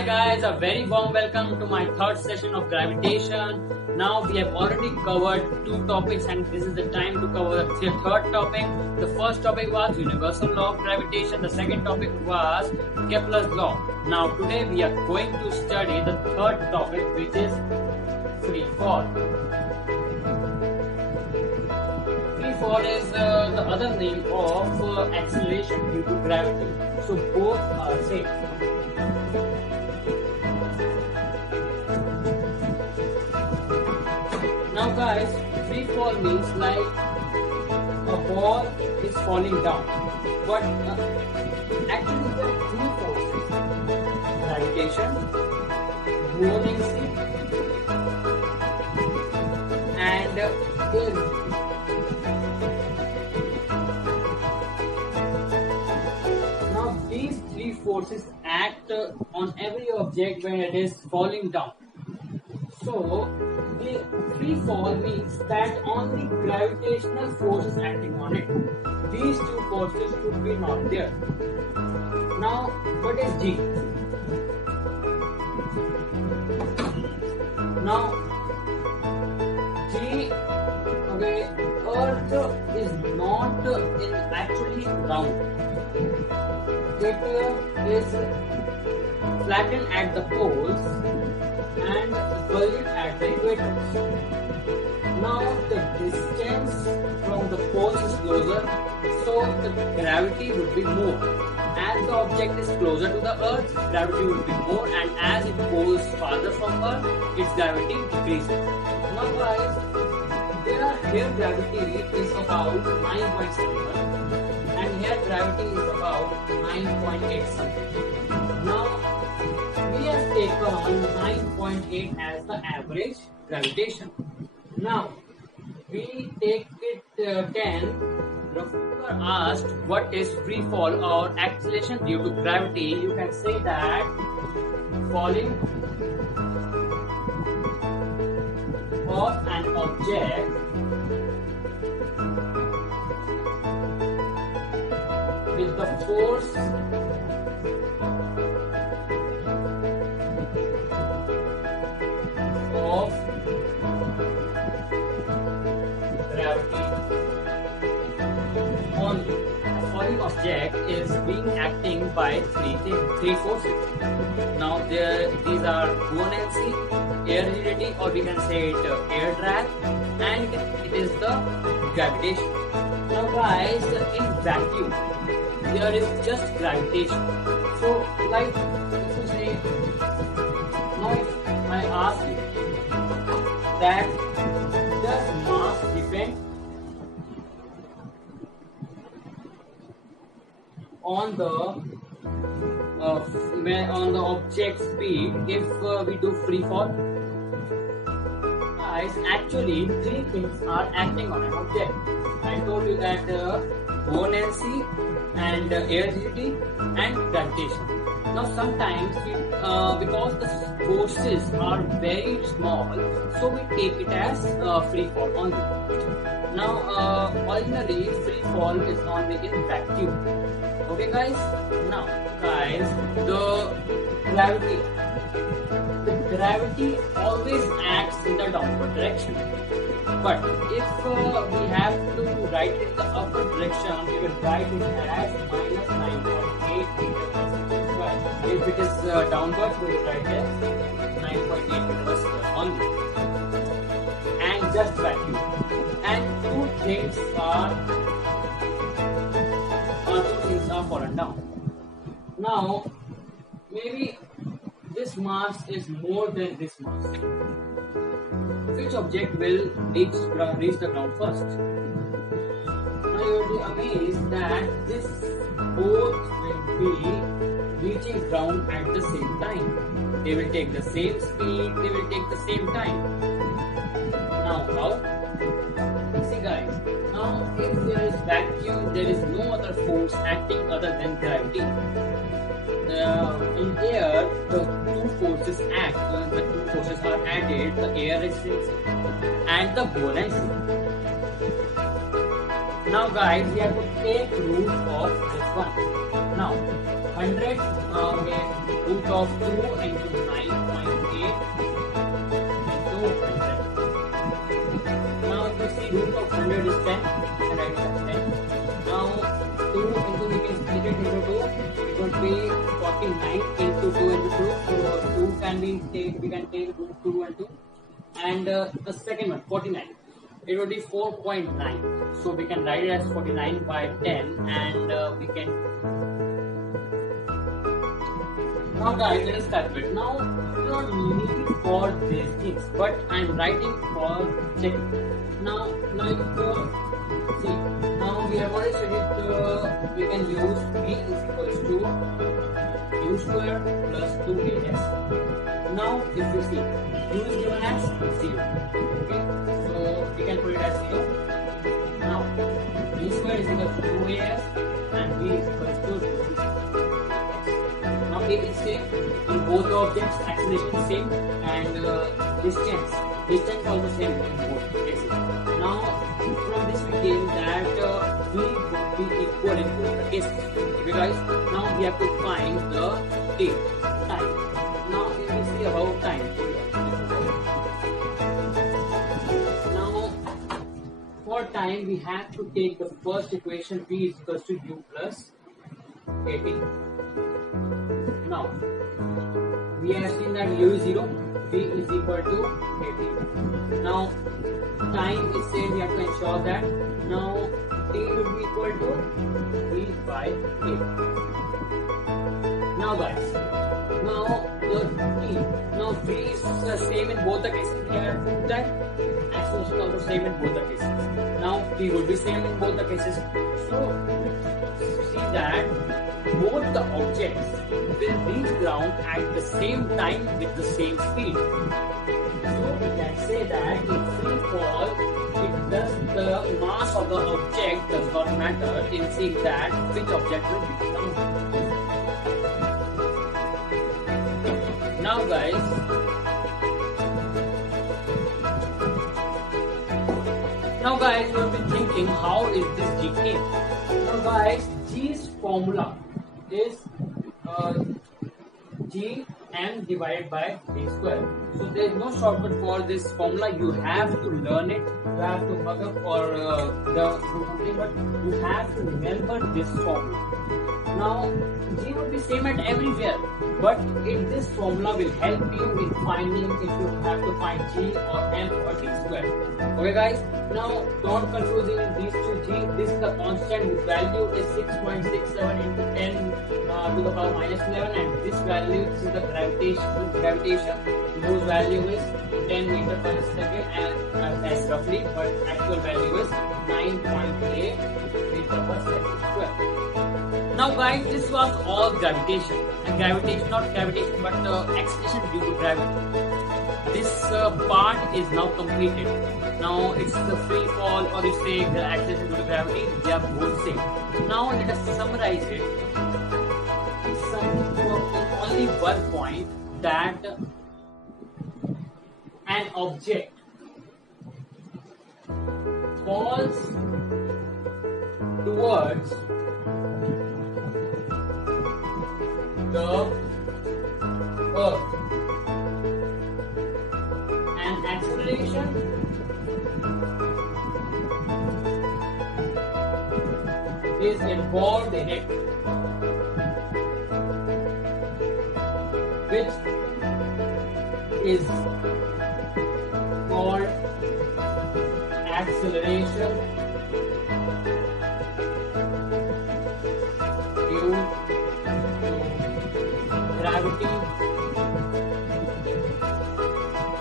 Hi guys, a very warm welcome to my third session of gravitation. Now we have already covered two topics and this is the time to cover the third topic. The first topic was universal law of gravitation. The second topic was Kepler's law. Now today we are going to study the third topic, which is free fall. Free fall is the other name of acceleration due to gravity. So both are same. Now guys, free fall means like a ball is falling down. But actually there are two forces: gravitation, buoyancy, and air. Now these three forces act on every object when it is falling down. So the free fall means that only gravitational force is acting on it. These two forces should be not there. Now, what is G? Now, G, okay, Earth is not actually round. It is flattened at the poles and bulged at the equators. Now the distance from the poles is closer, so the gravity would be more. As the object is closer to the Earth, gravity would be more, and as it goes farther from Earth, its gravity decreases. Now guys, here gravity is about 9.7 and here gravity is about 9.8 something. Now we have taken 9.8 as the average gravitation. Now we take it 10. If you are asked what is free fall or acceleration due to gravity, you can say that falling of an object with the force of gravity only. A falling object is being acting by three forces. Now these are buoyancy, air rigidity, or we can say it air drag, and it is the gravitation. Now guys, in vacuum there is just gravitation. So like if you say, now if I ask you that does mass depend on the object speed if we do free fall? Guys, actually three things are acting on an object. I told you that buoyancy and air rigidity and gravitation. Now sometimes because the forces are very small, so we take it as free fall only. Now ordinarily free fall is only in vacuum. Okay guys? Now guys, the gravity always acts in the downward direction. But if we have to write it in the upward direction, we will write it as minus 9.8 meters per second square. If it is downwards, we will write it as 9.8 meters per square only. And just vacuum. And two things are fallen down. Now, maybe this mass is more than this mass. Which object will reach the ground first? Now you will be amazed that this both will be reaching ground at the same time. They will take the same speed, they will take the same time. Now how? See guys, now if there is vacuum, there is no other force acting other than gravity. In air, the two forces act. The two forces are added: the air resistance and the buoyancy. Now guys, we have to take root of this one. Now 100 root of 2 into 9.8 into 100. Now if you see root of 100 is 10, and write it as 10. Now 2 into, we can split it into 2. It would be 49 into 2 into 2. So 2 can be we can take root 2 and 2. And the second one, 49. It would be 4.9. So we can write it as 49 by 10, and we can. Now guys, let us calculate. Now you do not need for these things, but I am writing for checking. Now like see, now we have already studied. We can use v is equals to u square plus 2as. Now if you see, u is given as 0. Okay, so we can put it as 0. Now v square is equal to 2as and v is equal to 2. Now a is same in both the objects, acceleration is same, and distance also same in both cases. Now from this we came that v would be equal in both the cases. Okay guys, now we have to find the time. Now if we see about time, now for time we have to take the first equation, v is equals to u plus 18. Now we have seen that u is 0, v is equal to 18. Now time is same, we have to ensure that. Now t would be equal to v by 8. Now guys, now the t, now v is the same in both the cases. We have proved that acceleration is also same in both the cases. Now t would be same in both the cases. So see that both the objects will reach ground at the same time with the same speed. So we can say that in free fall, the mass of the object does not matter in seeing that which object will reach ground. Now guys, you will be thinking, how is this G came? Now guys, G's formula is G m divided by d square. So there is no shortcut for this formula. You have to learn it. You have to mug up for the something, but you have to remember this formula. Now G will be same at everywhere, but this formula will help you in finding if you have to find G or m or d square. Okay guys, now don't confusing these two G. This is the constant whose value is 6.67 into 10 to the power minus 11, and this value is the gravitation whose value is 10 meter per second as roughly, but actual value is 9.8 meter per second square. Now guys, this was all gravitation, and gravitation, not gravitation but acceleration due to gravity. This part is now completed. Now it's the free fall, or you say the acceleration due to gravity, they are both same. Now let us summarize it. Only one point, that an object falls towards the earth and acceleration is involved in it, which is called acceleration due to gravity,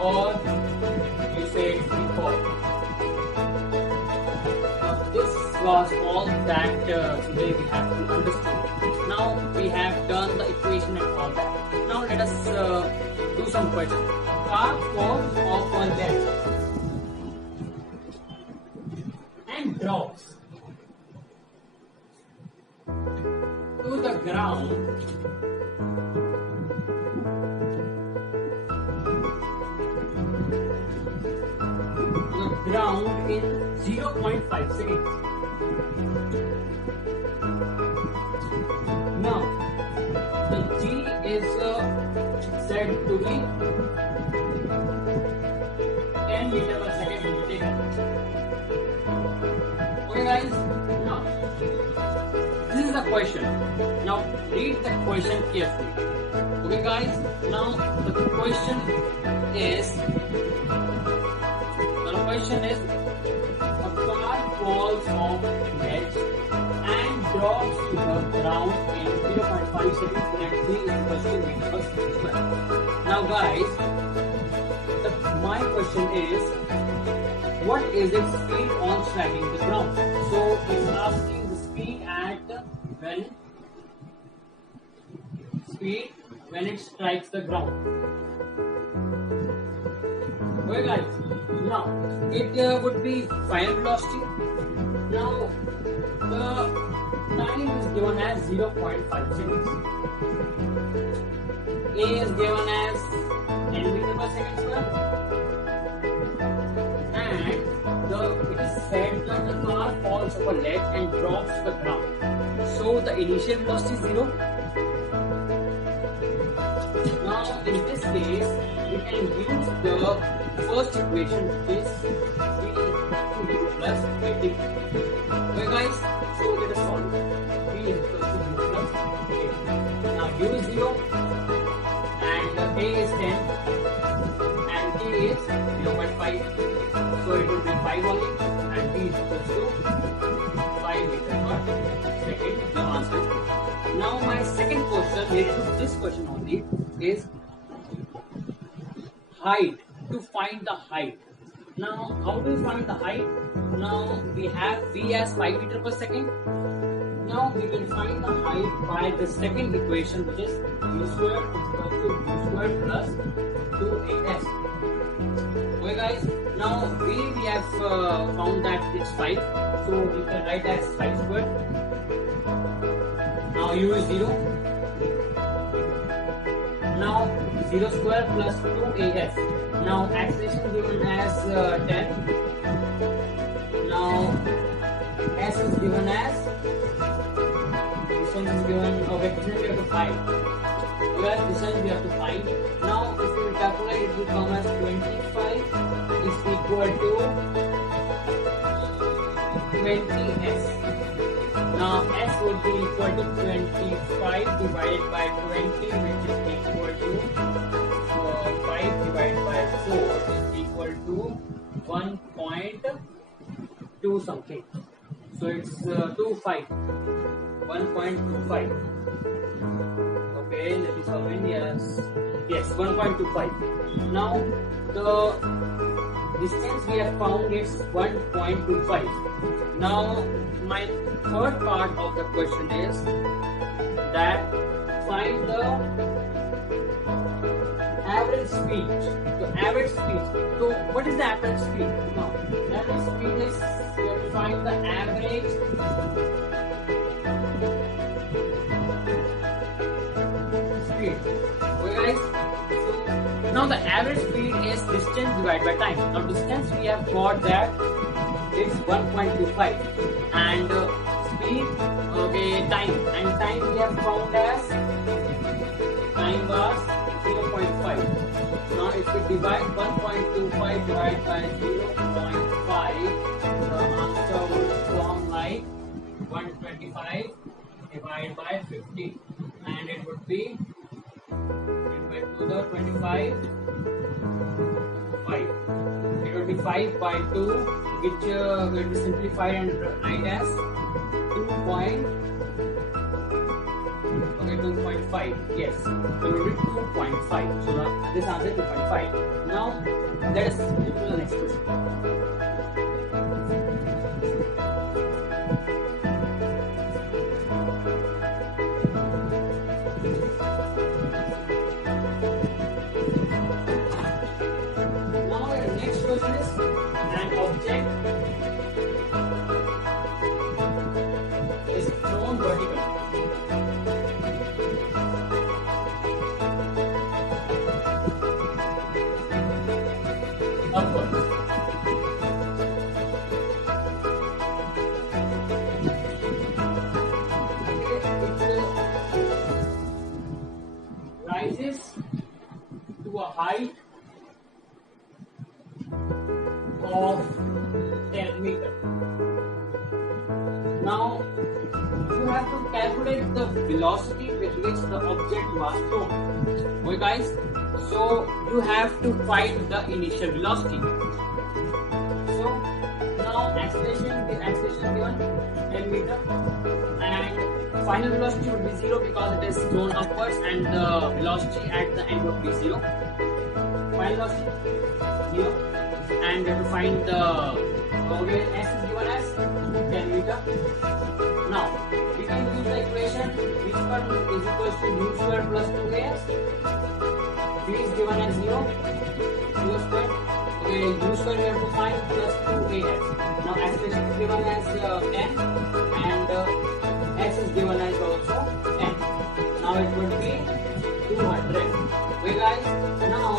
or you say free fall. Now this was all that today we have to understand. Now we have done the equation and all that. Now let us do some questions. Car falls off a ledge and drops to the ground in 0.5 seconds. Now, the G is said to be 10 meter per second to be taken. Okay, guys. Now, this is the question. Now, read the question carefully. Okay, guys. Now, the question is. A car falls off ledge and drops to the ground in 0.5 seconds when t is equals to meter per second square. Now, guys, my question is, what is its speed on striking the ground? So, it's asking the speed at when it strikes the ground. Okay, guys. Now, it would be final velocity. Now, the time is given as 0.5 seconds. A is given as 10 meter per second square. And it is said that the car falls off a ledge and drops to the ground. So, the initial velocity is 0. Now, in this case, we can use the first equation, which is v equals to u plus at. Okay, guys, so let us solve. V equals to u plus at. Now, u is 0 and a is 10 and t is 0.5. So, it will be 5 only and t is equals to 5 meter per second. The answer is good. Now, my second question related to this question only is height. To find the height. Now, how do we find the height? Now, we have v as 5 meter per second. Now, we will find the height by the second equation, which is u squared is equal to u squared plus 2as. Okay, guys. Now, we have found that it's 5. So, we can write as 5 squared. Now, u is 0. Now, 0 square plus 2as. Now, acceleration given as 10. Now, s is given as, this one is given, okay, this one we have to find. Okay, this one we have to find. Now, if we calculate, it will come as 25 is equal to 20s. Now, s would be equal to 25 divided by 20, which is equal to 5 divided by 4 is equal to 1.2 something. So it's 25. 1.25. Okay, let me solve in. Yes, 1.25. Now the distance we have found is 1.25. Now my third part of the question is that find the average speed. So average speed. So what is the average speed? Now, average speed is you have to find the average speed. Okay, guys. So now the average speed is distance divided by time. Now distance we have got that it's 1.25 and speed, okay, time, and time we have found as time was 0.5. Now if we divide 1.25 divided by 0.5, the answer would form like 125 divided by 50, and it would be to the 25 5. It would be 5 by 2, which will be simplified and write as 2.5. Yes, so it will be 2.5. So now this answer is 2.5. Now let us move to the next question. Now the next question is an object is thrown vertically. Upwards. height of 10 meter. Now you have to calculate the velocity with which the object was thrown. Okay guys, so you have to find the initial velocity. So now acceleration given 10 meter, and final velocity would be 0 because it is thrown upwards, and the velocity at the end would be 0. Final velocity 0, and you have to find the s is given as 10 meter. Now we can use the equation v square is equal to u square plus 2as. V is given as 0, u square. Okay, u square we have to find plus 2as. Now acceleration is given as n, and s is given as also n. Now it would be 200. Okay guys, now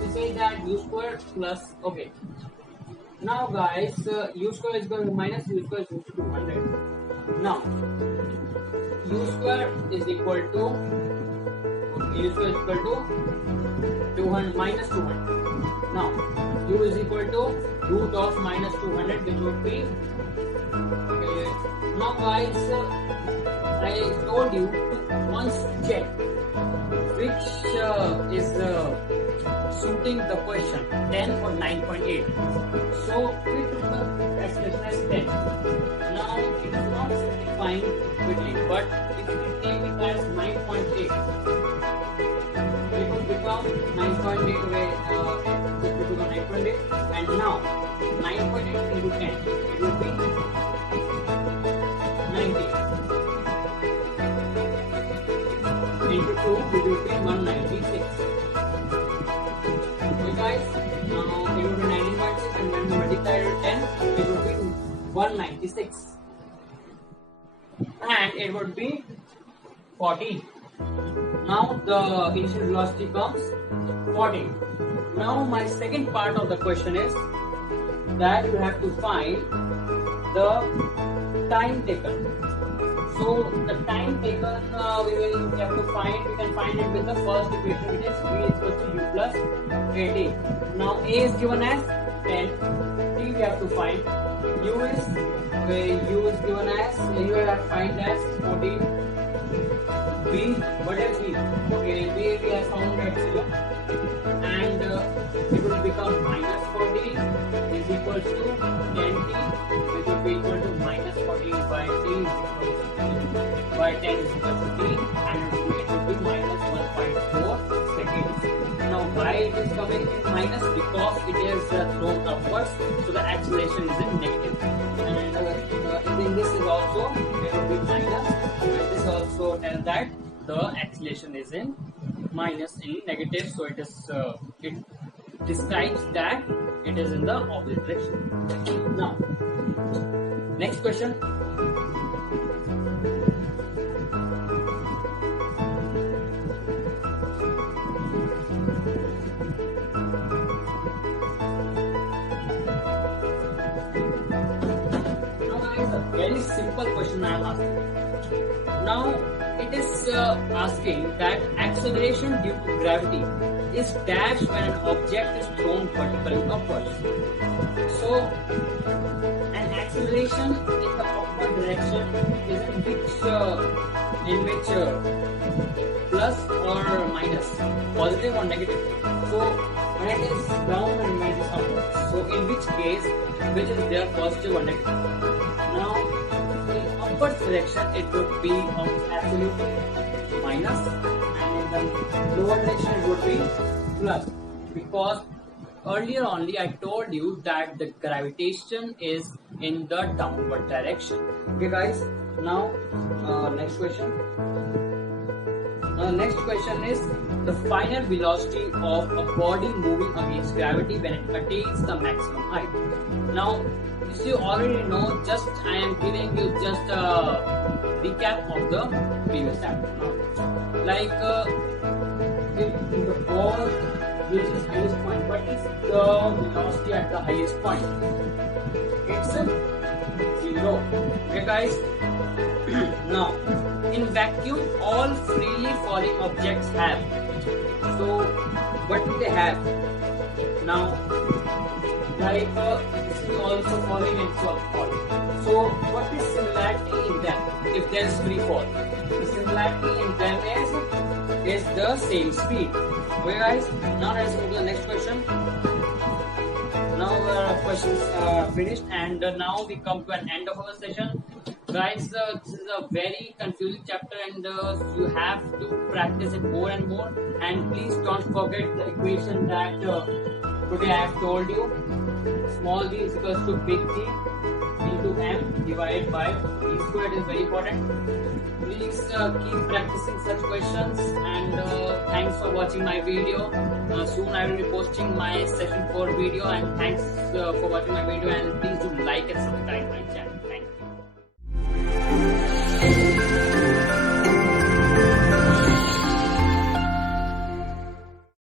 we say that u square plus, okay. Now guys, u square is going to minus u square is equal to 200. Now u square is equal to, u square is equal to 200 minus 200. Now u is equal to root of minus 200, which would be, okay. Now guys, I told you to once check which is suiting the question, 10 or 9.8. So we took the acceleration as 10. Now it is not simplifying quickly, but if we take it as 9.8, it would become 9.8 away, it would become 9.8, and now 9.8 into 10, it would be 90. Into 2, it would be 196. Okay guys, now it would be 19.6, and when we multiply it with 10, it would be 196. And it would be 14. Now the initial velocity comes 14. Now my second part of the question is that you have to find the time taken. So the time taken we have to find. We can find it with the first equation, which is v is equal to u plus 80. Now a is given as 10. T we have to find. U is given as, you have to find as 14. B, what is B? Okay, B we have found at 0, and it will become minus 14 is equal to 10t, which will be equal to minus 14 by t is equal to by 10 is equal to t, and it will be minus 1.4 seconds. Now why it is coming in minus? Because it is thrown upwards, so the acceleration is in negative. And in this is also it will be minus, and this also tells that the acceleration is in minus, in negative, so it is it describes that it is in the opposite direction. Now next question. Very simple question I am asking. Now it is asking that acceleration due to gravity is dashed when an object is thrown vertically upwards. So an acceleration in the upward direction is in which plus or minus, positive or negative. So when it is down and when it is upwards. So in which case, which is there, positive or negative? Now, in upward direction, it would be absolutely minus, and in the lower direction, it would be plus. Because earlier only I told you that the gravitation is in the downward direction. Okay, guys. Now, next question. Next question is the final velocity of a body moving against gravity when it attains the maximum height. Now, this you already know, just I am giving you just a recap of the previous chapter. Like in the ball which is highest point, what is the velocity at the highest point? It's 0. Okay guys. Now in vacuum all freely falling objects have. So what do they have? Now, like this is also falling and so fall. So what is similarity in them if there is free fall? The similarity in them is the same speed. Okay guys, now let's move to the next question. Now our questions are finished, and now we come to an end of our session. Guys, this is a very confusing chapter, and you have to practice it more and more. And please don't forget the equation that today I have told you. Small d is equals to big T into m divided by d squared is very important. Please keep practicing such questions, and thanks for watching my video. Soon I will be posting my session 4 video, and thanks for watching my video, and please do like and subscribe.